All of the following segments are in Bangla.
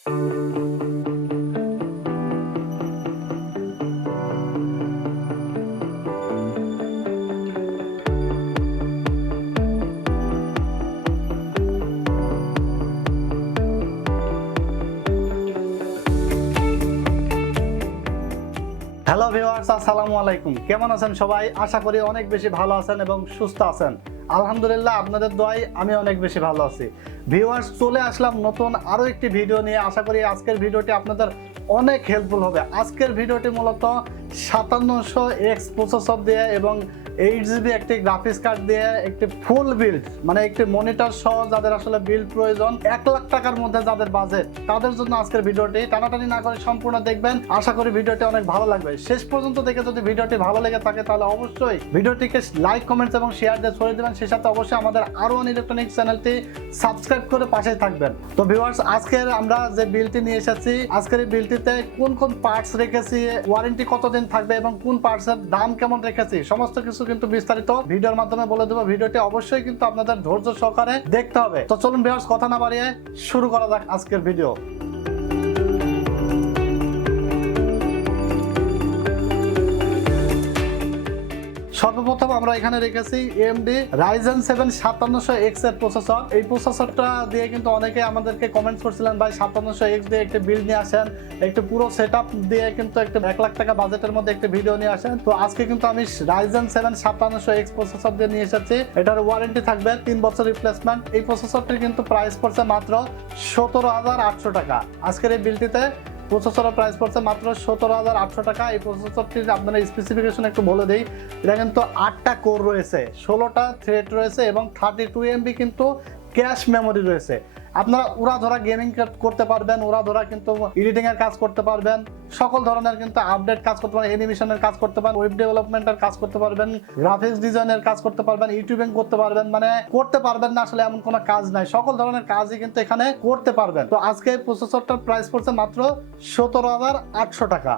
হ্যালো ভিউয়ার্স, আসসালামু আলাইকুম। কেমন আছেন সবাই? আশা করি অনেক বেশি ভালো আছেন এবং সুস্থ আছেন। আলহামদুলিল্লাহ, আপনাদের দোয়ায় আমি অনেক বেশি ভালো আছি। ভিউয়ার্স, চলে আসলাম নতুন আরও একটি ভিডিও নিয়ে। আশা করি আজকের ভিডিওটি আপনাদের অনেক হেল্পফুল হবে। আজকের ভিডিওটি মূলত 5700X প্রসেসর দিয়ে এবং 8GB একটি গ্রাফিক্স কার্ড দিয়ে একটি ফুল বিল্ড, মানে একটি মনিটর সহ যাদের আসলে বিল্ড প্রয়োজন, 1 লাখ টাকার মধ্যে যাদের বাজেট, তাদের জন্য আজকের ভিডিওটি। টানাটানি না করে সম্পূর্ণ দেখবেন। আশা করি ভিডিওটি অনেক ভালো লাগবে। শেষ পর্যন্ত দেখে যদি ভিডিওটি ভালো লেগে থাকে তাহলে অবশ্যই ভিডিওটিকে লাইক, কমেন্টস এবং শেয়ার দিয়ে ছড়িয়ে দেবেন। সেই সাথে অবশ্যই আমাদের R1 ইলেকট্রনিক্স চ্যানেলটি সাবস্ক্রাইব করে পাশে থাকবেন। তো ভিউয়ার্স, আজকের আমরা যে বিলটি নিয়ে এসেছি, আজকের এই বিলটিতে কোন কোন পার্টস রেখেছি, ওয়ারেন্টি কতদিন থাকবে এবং কোন পার্টসের দাম কেমন রেখেছি, সমস্ত কিছু কিন্তু বিস্তারিত ভিডিওর মাধ্যমে বলে দেবো। ভিডিওটি অবশ্যই কিন্তু আপনাদের ধৈর্য সহকারে দেখতে হবে। তো চলুন ভিউয়ার্স, কথা না বাড়িয়ে শুরু করা যাক আজকের ভিডিও। সর্বপ্রথম আমরা এখানে রেখেছি AMD Ryzen 7 5700X এর প্রসেসর। এই প্রসেসরটা দিয়ে কিন্তু অনেকে আমাদেরকে কমেন্টস করছিলেন, ভাই 5700X দিয়ে একটা বিল্ড নিয়ে আসেন, একটু পুরো সেটআপ দিয়ে কিন্তু একটা 1 লাখ টাকা বাজেটের মধ্যে একটা ভিডিও নিয়ে আসেন। তো আজকে কিন্তু আমি Ryzen 7 5700X প্রসেসর দিয়ে নিয়ে এসেছি। এটার ওয়ারেন্টি থাকবে 3 বছর রিপ্লেসমেন্ট। এই প্রসেসরটির কিন্তু প্রাইস পড়ছে মাত্র 17,800 টাকা। আজকের এই বিলটিতে প্রসেসরের প্রাইস পড়ছে মাত্র 17,800 টাকা। এই প্রসেসরটির আপনারা স্পেসিফিকেশন একটু বলে দিই। এটা কিন্তু 8টা কোর রয়েছে, 16টা থ্রেড রয়েছে এবং 32 MB কিন্তু ক্যাশ মেমোরি রয়েছে। আপনারা উড়াধরা গেমিং করতে পারবেন, উড়াধরা কিন্তু এডিটিং এর কাজ করতে পারবেন, সকল ধরনের কিন্তু আপডেট কাজ করতে পারবেন, অ্যানিমেশনের কাজ করতে পারবেন, ওয়েব ডেভেলপমেন্টের কাজ করতে পারবেন, গ্রাফিক্স ডিজাইনের কাজ করতে পারবেন, ইউটিউবিং করতে পারবেন। মানে করতে পারবেন না আসলে এমন কোনো কাজ নাই, সকল ধরনের কাজই কিন্তু এখানে করতে পারবেন। তো আজকে প্রসেসরটার প্রাইস পড়ছে মাত্র 17,800 টাকা।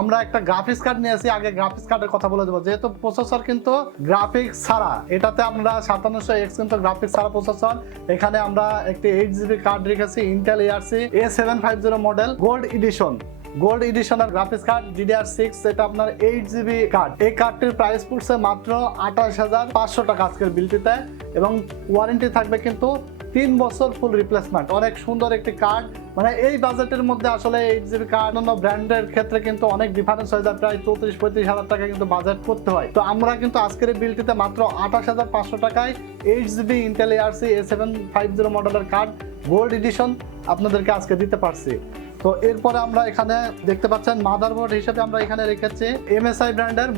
আমরা একটা গ্রাফিক্স কার্ড নিয়েছি, আগে গ্রাফিক্স কার্ডের কথা বলে দেবো। যেহেতু প্রসেসর কিন্তু গ্রাফিক্স ছাড়া, এটাতে আমরা 5700X কিন্তু গ্রাফিক্স ছাড়া প্রসেসর। এখানে আমরা একটি 8GB কার্ড রেখেছি, Intel ARC A750 model gold edition. Gold এডিশনের গ্রাফিক্স কার্ড DDR6, এটা আপনার 8GB কার্ড। এই কার্ডটির প্রাইস পড়ছে মাত্র 28,500 টাকা আজকের বিলটিতে এবং ওয়ারেন্টি থাকবে কিন্তু 3 বছর ফুল রিপ্লেসমেন্ট। অনেক সুন্দর একটি কার্ড। মানে এই বাজেটের মধ্যে আসলে 8GB কার্ড অন্য ব্র্যান্ডের ক্ষেত্রে কিন্তু অনেক ডিফারেন্স হয়ে যায়, প্রায় 34-35 হাজার টাকা কিন্তু বাজেট করতে হয়। তো আমরা কিন্তু আজকের এই বিলটিতে মাত্র 28,500 টাকায় 8GB ইন্টেল ARC A750 মডেলের কার্ড গোল্ড এডিশন আপনাদেরকে আজকে দিতে পারছি। তো এরপরে আমরা এখানে দেখতে পাচ্ছেন মাদারবোর্ড হিসেবে আমরা এখানে রেখেছি MSI ব্র্যান্ডের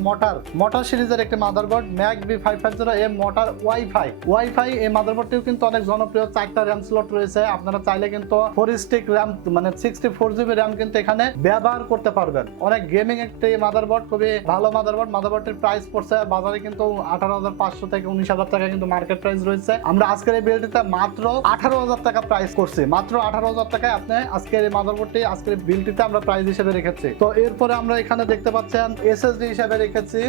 মোটার সিরিজের একটি মাদারবোর্ড, ম্যাক B550M মোটার ওয়াইফাই। এই মাদারবোর্ডটিও কিন্তু অনেক জনপ্রিয়। 4টা র্যাম স্লট রয়েছে। আপনারা চাইলে কিন্তু 4 স্টিক র্যাম মানে 64GB র্যাম কিন্তু এখানে ব্যবহার করতে পারবেন। অনেক গেমিং একটি মাদারবোর্ড, খুবই ভালো মাদারবোর্ড। মাদারবোর্ডটির প্রাইস পড়ছে বাজারে কিন্তু 18,500 থেকে 19,000 টাকা কিন্তু মার্কেট প্রাইস রয়েছে। আমরা আজকের এই বিলটিতে মাত্র 18,000 টাকা প্রাইস করছি। মাত্র 18,000 টাকায় আপনি আজকের এই মাদারবোর্ড আজকের বিলটিতে আমরা প্রাইস হিসেবে রেখেছি। তো এরপরে আমরা এখানে দেখতে পাচ্ছেন SSD হিসেবে রেখেছি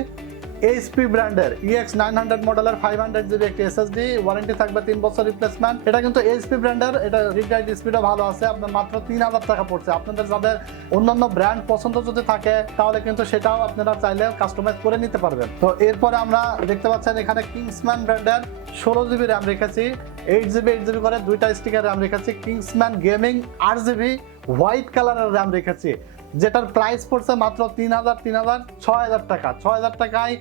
HP ব্র্যান্ডের EX900 মডেলের 500GB একটি SSD। ওয়ারেন্টি থাকবে 3 বছর রিপ্লেসমেন্ট। এটা কিন্তু HP ব্র্যান্ডের, এটা রিড রাইট স্পিডও ভালো আছে। আপনার মাত্র 3,000 টাকা পড়ছে। আপনাদের যাদের অন্যান্য ব্র্যান্ড পছন্দ যদি থাকে তাহলে কিন্তু সেটাও আপনারা চাইলে কাস্টমাইজ করে নিতে পারবেন। তো এরপরে আমরা দেখতে পাচ্ছেন এখানে কিংসম্যান ব্র্যান্ডের 16GB র্যাম রেখেছি, 8GB করে 2টা স্টিকার র্যাম রেখেছি। কিংসম্যান গেমিং RGB হোয়াইট কালারের র্যাম রেখেছি, যেটার প্রাইস পড়ছে মাত্র 6,000 টাকা। 6,000 টাকায়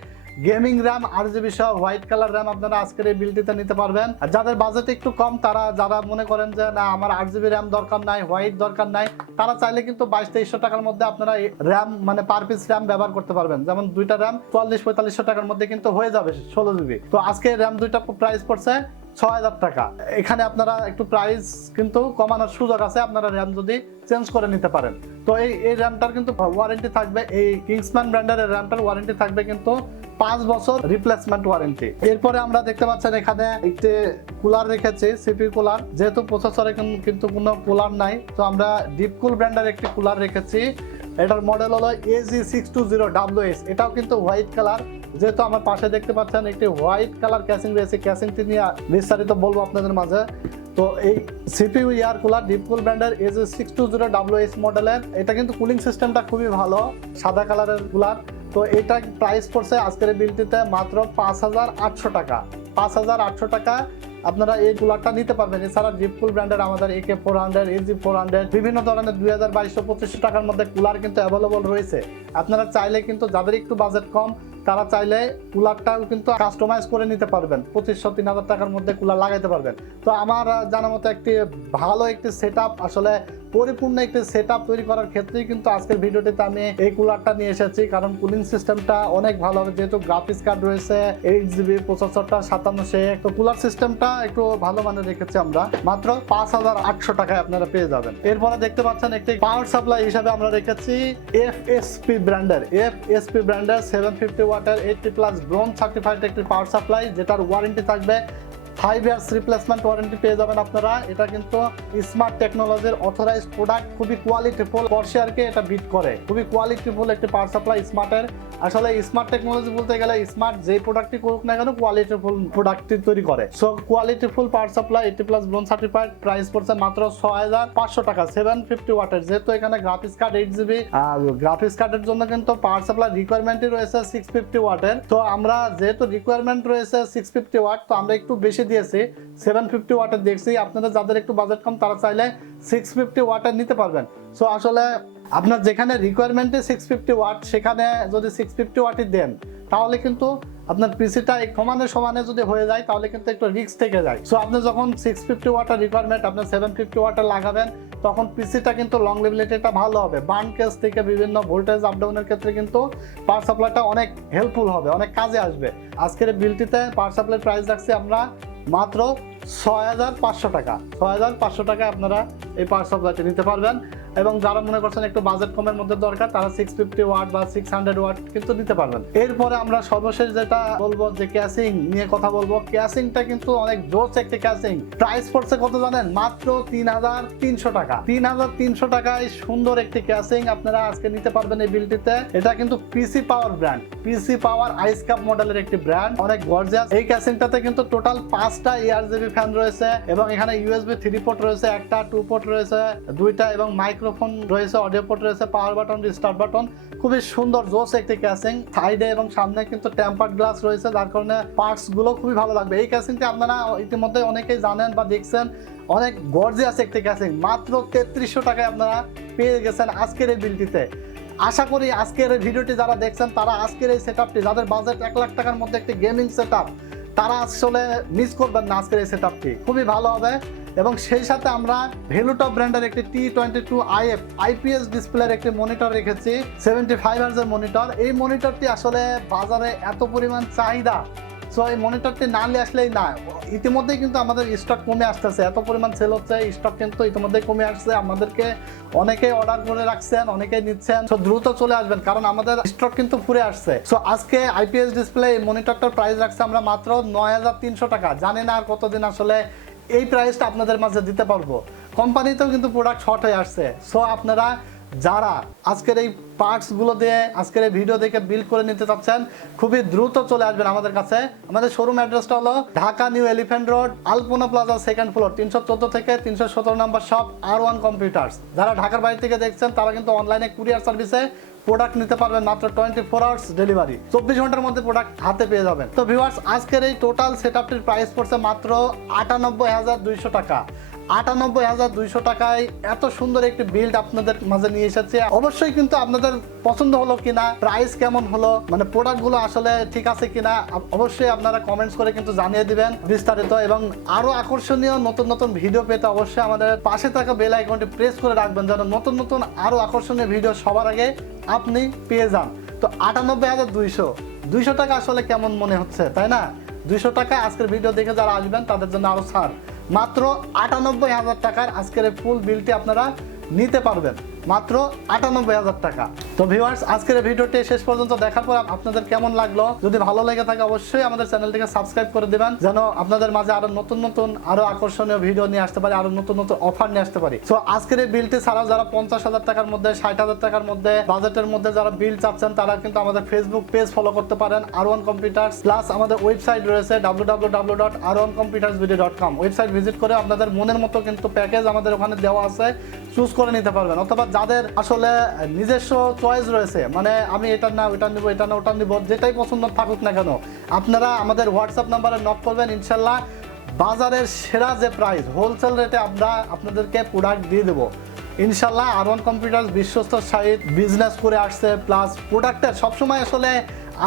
গেমিং র্যাম RGB সহ হোয়াইট কালার র্যাম আপনারা আজকের এই বিলটিতে নিতে পারবেন। আর যাদের বাজেট একটু কম, যারা মনে করেন যে না আমার RGB র্যাম দরকার নাই, হোয়াইট দরকার নাই, তারা চাইলে কিন্তু 2200-2300 টাকার মধ্যে আপনারা র্যাম মানে পার পিস র্যাম ব্যবহার করতে পারবেন। যেমন 2টা র্যাম 4400-4500 টাকার মধ্যে কিন্তু হয়ে যাবে 16GB। তো আজকে র্যাম 2টা প্রাইস পড়ছে 6,000 টাকা। এখানে আপনারা একটু প্রাইস কিন্তু কমানোর সুযোগ আছে, আপনারা র্যাম যদি চেঞ্জ করে নিতে পারেন। তো এই র্যামটার কিন্তু ওয়ারেন্টি থাকবে, এই কিংসম্যান ব্র্যান্ডের র্যামটার ওয়ারেন্টি থাকবে কিন্তু 5 বছর রিপ্লেসমেন্ট ওয়ারেন্টি। এরপরে আমরা দেখতে পাচ্ছেন এখানে একটি কুলার রেখেছি, সিপি কুলার। যেহেতু প্রসেসরে কিন্তু কোনো কুলার নাই, তো আমরা ডিপকুল ব্র্যান্ডের একটি কুলার রেখেছি। এটার মডেল হলো AG620WS। এটাও কিন্তু হোয়াইট কালার। যেহেতু আমার পাশে দেখতে পাচ্ছেন একটি হোয়াইট কালার ক্যাসিং রয়েছে, ক্যাসিংটি নিয়ে বিস্তারিত বলবো আপনাদের মাঝে। তো এই সিপিইউ এয়ার কুলার ডিপকুল ব্র্যান্ডের A620WH মডেলের, এটা কিন্তু কুলিং সিস্টেমটা খুবই ভালো, সাদা কালারের কুলার। তো এটা প্রাইস পড়ছে আজকের বিলটিতে মাত্র 5800 টাকা। 5800 টাকা আপনারা এই কুলারটা নিতে পারবেন। এছাড়া ডিপকুল ব্র্যান্ডের আমাদের AK400, AG400 বিভিন্ন ধরনের 2200-2500 টাকার মধ্যে কুলার কিন্তু অ্যাভেলেবল রয়েছে। আপনারা চাইলে কিন্তু, যাদের একটু বাজেট কম, তারা চাইলে কুলারটাও কিন্তু কাস্টমাইজ করে নিতে পারবেন। 2500-3000 টাকার মধ্যে কুলার লাগাইতে পারবেন। তো আমার জানা মতো একটি ভালো একটি সেটআপ, আসলে পরিপূর্ণ একটি সেটআপ তৈরি করার ক্ষেত্রেই কিন্তু আজকের ভিডিওটিতে আমি এই কুলারটা নিয়ে এসেছি। কারণ কুলিং সিস্টেমটা অনেক ভালো হবে, যেহেতু গ্রাফিক্স কার্ড রয়েছে, 8GB প্রসেসরটা 5700, তো কুলার সিস্টেমটা একটু ভালো মানের রেখেছি আমরা। মাত্র 5800 টাকায় আপনারা পেয়ে যাবেন। এরপরে দেখতে পাচ্ছেন একটি পাওয়ার সাপ্লাই হিসাবে আমরা রেখেছি FSP ব্র্যান্ডের 750 ওয়াটের 80+ ব্রোঞ্জ সার্টিফাইড একটি পাওয়ার সাপ্লাই, যেটার ওয়ারেন্টি থাকবে 5 ইয়ার্স রিপ্লেসমেন্ট ওয়ারেন্টি পেয়ে যাবেন আপনারা। এটা কিন্তু স্মার্ট টেকনোলজির অথরাইজড প্রোডাক্ট, খুবই কোয়ালিটিফুল, কর্সিয়ারকে এটা বিট করে। খুবই কোয়ালিটিফুল একটি পাওয়ার সাপ্লাই স্মার্টের। আসলে স্মার্ট টেকনোলজি বলতে গেলে স্মার্ট যে প্রোডাক্টই করুক না কেন, কোয়ালিটিফুল প্রোডাক্টটি তৈরি করে। So qualityful power supply 80+ bronze certified, price পড়ছে মাত্র 6500 টাকা। 750 ওয়াটের, যেহেতু এখানে গ্রাফিক্স কার্ড 8GB, আর গ্রাফিক্স কার্ডের জন্য কিন্তু পাওয়ার সাপ্লাই রিকোয়ারমেন্টই রয়েছে 650 ওয়াটের। তো আমরা যেহেতু রিকোয়ারমেন্ট রয়েছে 650 ওয়াট, তো আমরা একটু বেশি দিয়েছি, 750 ওয়াটের দেখছি। আপনারা যাদের একটু বাজেট কম, তারা চাইলে 650 ওয়াটের নিতে পারবেন। সো আসলে আপনার যেখানে রিকোয়ারমেন্টে 650 ওয়াট, সেখানে যদি 650 ওয়াটই দেন, তাহলে কিন্তু আপনার পিসিটা সমানে যদি হয়ে যায়, তাহলে কিন্তু একটু রিস্ক থেকে যায়। সো আপনি যখন 650 ওয়াটের রিকোয়ারমেন্ট, আপনার 750 ওয়াটের লাগাবেন, তখন পিসিটা কিন্তু লং লেবিলিটিটা ভালো হবে। বার্ন কেস থেকে বিভিন্ন ভোল্টেজ আপডাউনের ক্ষেত্রে কিন্তু পাওয়ার সাপ্লাইটা অনেক হেল্পফুল হবে, অনেক কাজে আসবে। আজকের বিলটিতে পাওয়ার সাপ্লাই প্রাইস রাখছি আমরা মাত্র 6500 টাকা। 6500 টাকায় আপনারা এই পাওয়ার সাপ্লাইটি নিতে পারবেন। এবং যারা মনে করছেন একটু বাজেট কমের মধ্যে দরকার, তারা 650 ওয়াট বা 600 ওয়াট কিন্তু নিতে পারবেন। এরপরে আমরা সর্বশেষ যেটা বলবো, যে ক্যাসিং নিয়ে কথা বলবো। ক্যাসিংটা কিন্তু অনেক জোস একটি ক্যাসিং। প্রাইস পড়ছে কত জানেন? মাত্র 3300 টাকা। 3300 টাকায় সুন্দর একটি ক্যাসিং আপনারা আজকে নিতে পারবেন এই বিলটিতে। এটা কিন্তু পিসি পাওয়ার ব্র্যান্ড, পিসি পাওয়ার 𝐈𝐧𝐭𝐞 মডেলের একটি ব্র্যান্ড, অনেক গর্জিয়াস। এই ক্যাসিংটাতে কিন্তু টোটাল 5টা ARGB ফ্যান রয়েছে, এবং এখানে USB 3 পোর্ট রয়েছে, একটা 2 পোর্ট রয়েছে, 2টা, এবং মাইক্রোফোন রয়েছে, অডিও পোর্ট রয়েছে, পাওয়ার বাটন, রিস্টার্ট বাটন। খুবই সুন্দর জোস একটি ক্যাসিং। সাইডে এবং সামনে কিন্তু টেম্পার্ড গ্লাস রয়েছে, যার কারণে পার্টস গুলো খুবই ভালো লাগবে। এই ক্যাসিংটি আপনারা ইতিমধ্যে অনেকেই জানেন বা দেখছেন, অনেক গর্জিয়াস একটি ক্যাসিং। মাত্র 3300 টাকায় আপনারা পেয়ে গেছেন আজকের এই বিলটিতে। আশা করি আজকের এই ভিডিওটি যারা দেখছেন, তারা আজকের এই সেটআপটি, যাদের বাজেট 1 লাখ টাকার মধ্যে একটি গেমিং সেটআপ, তারা আসলে মিস করবেন না আজকের এই সেটআপটি, খুবই ভালো হবে। এবং সেই সাথে আমরা ভ্যালুটপ ব্র্যান্ডের একটি T22IF IPS ডিসপ্লের একটি মনিটর রেখেছি, 75 হার্জের মনিটর। এই মনিটরটি আসলে বাজারে এত পরিমাণ চাহিদা, সো এই মনিটরটি না নিয়ে আসলেই না। ইতিমধ্যেই কিন্তু আমাদের স্টক কমে আসতেছে, এত পরিমাণ সেল হচ্ছে, স্টক কিন্তু ইতিমধ্যেই কমে আসছে। আমাদেরকে অনেকেই অর্ডার করে রাখছেন, অনেকেই নিচ্ছেন। সো দ্রুত চলে আসবেন, কারণ আমাদের স্টক কিন্তু ফুরে আসছে। সো আজকে IPS ডিসপ্লে এই মনিটরটার প্রাইস রাখছে আমরা মাত্র 9300 টাকা। জানি না আর কতদিন আসলে এই প্রাইসটা আপনাদের মাঝে দিতে পারবো। কোম্পানিতেও কিন্তু প্রোডাক্ট শর্ট হয়ে আসছে। সো আপনারা যারা আজকের এই পার্টসগুলো দিয়ে আজকের এই ভিডিও দেখে বিল্ড করে নিতে চাচ্ছেন, খুবই দ্রুত চলে আসবেন আমাদের কাছে। আমাদের শোরুম অ্যাড্রেসটা হলো ঢাকা নিউ এলিফ্যান্ট রোড, আলপনা প্লাজা, 2nd ফ্লোর, 314 থেকে 317 নম্বর শপ, R1 কম্পিউটার্স। যারা ঢাকার বাইরে থেকে দেখছেন, তারা কিন্তু অনলাইনে কুরিয়ার সার্ভিসে প্রোডাক্ট নিতে পারবেন, মাত্র 24 আওয়ার্স ডেলিভারি, 24 ঘন্টার মধ্যে প্রোডাক্ট হাতে পেয়ে যাবেন। তো ভিউয়ার্স, আজকের এই টোটাল সেটআপটির প্রাইস পড়ছে মাত্র 98200 টাকা। 98200 টাকায় এত সুন্দর একটি বিল্ড আপনাদের মাঝে নিয়ে এসেছে। অবশ্যই কিন্তু আপনাদের পছন্দ হলো কিনা, প্রাইস কেমন হলো, মানে প্রোডাক্টগুলো আসলে ঠিক আছে কিনা, অবশ্যই আপনারা কমেন্টস করে কিন্তু জানিয়ে দিবেন বিস্তারিত। এবং আরো আকর্ষণীয় নতুন নতুন ভিডিও পেতে অবশ্যই আমাদের পাশে থাকা বেল আইকনটি প্রেস করে রাখবেন, যেন নতুন নতুন আরো আকর্ষণীয় ভিডিও সবার আগে আপনি পেয়ে যান। তো 98200 টাকা আসলে কেমন মনে হচ্ছে, তাই না? 200 টাকা আজকের ভিডিও দেখে যারা আসবেন, তাদের জন্য আরো ছাড়। মাত্র 98000 টাকার আজকের ফুল বিলটি আপনারা নিতে পারবেন, মাত্র 98000 টাকা। তো ভিউয়ার্স, আজকের ভিডিওটি শেষ পর্যন্ত দেখার পর আপনাদের কেমন লাগলো, যদি ভালো লেগে থাকে অবশ্যই আমাদের চ্যানেলটিকে সাবস্ক্রাইব করে দিবেন, যেন আপনাদের মাঝে আরো নতুন আরো আকর্ষণীয় ভিডিও নিয়ে আসতে পারি, আরো নতুন অফার নিয়ে আসতে পারি। তো আজকের এই বিলটি ছাড়াও যারা 50,000 টাকার মধ্যে 60,000 টাকার মধ্যে বাজেটের মধ্যে যারা বিল চাচ্ছেন তারা কিন্তু আমাদের ফেসবুক পেজ ফলো করতে পারেন R1 কম্পিউটার্স, প্লাস আমাদের ওয়েবসাইট রয়েছে www.r1computers.com। ওয়েবসাইট ভিজিট করে আপনাদের মনের মতো কিন্তু প্যাকেজ আমাদের ওখানে দেওয়া আছে, চুজ করে নিতে পারবেন। অথবা যাদের আসলে নিজস্ব চয়েস রয়েছে, মানে আমি এটা না ওইটা নিব, এটা না ওটা নিব, যেটাই পছন্দ থাকুক না কেন, আপনারা আমাদের হোয়াটসঅ্যাপ নাম্বারে নক করবেন। ইনশাল্লাহ বাজারের সেরা যে প্রাইস, হোলসেল রেটে আমরা আপনাদেরকে প্রোডাক্ট দিয়ে দেবো ইনশাল্লাহ। R1 কম্পিউটার বিশ্বস্ত সাইট, বিজনেস করে আসছে, প্লাস প্রোডাক্টের সবসময় আসলে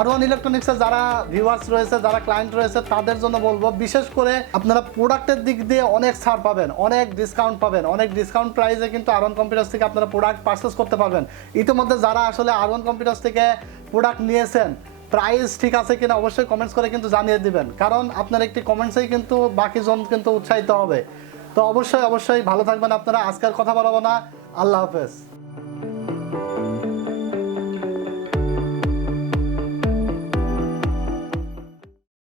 R1 ইলেকট্রনিক্সের যারা ভিউয়ার্স রয়েছে, যারা ক্লায়েন্ট রয়েছে, তাদের জন্য বলবো বিশেষ করে আপনারা প্রোডাক্টের দিক দিয়ে অনেক ছাড় পাবেন, অনেক ডিসকাউন্ট পাবেন, অনেক ডিসকাউন্ট প্রাইসে কিন্তু R1 কম্পিউটার্স থেকে আপনারা প্রোডাক্ট পারচেস করতে পারবেন। ইতিমধ্যে যারা আসলে R1 কম্পিউটার্স থেকে প্রোডাক্ট নিয়েছেন, প্রাইস ঠিক আছে কিনা অবশ্যই কমেন্টস করে কিন্তু জানিয়ে দিবেন, কারণ আপনার একটি কমেন্টসেই কিন্তু বাকি জন কিন্তু উৎসাহিত হবে। তো অবশ্যই ভালো থাকবেন আপনারা। আজকের কথা বলবো না, আল্লাহ হাফেজ।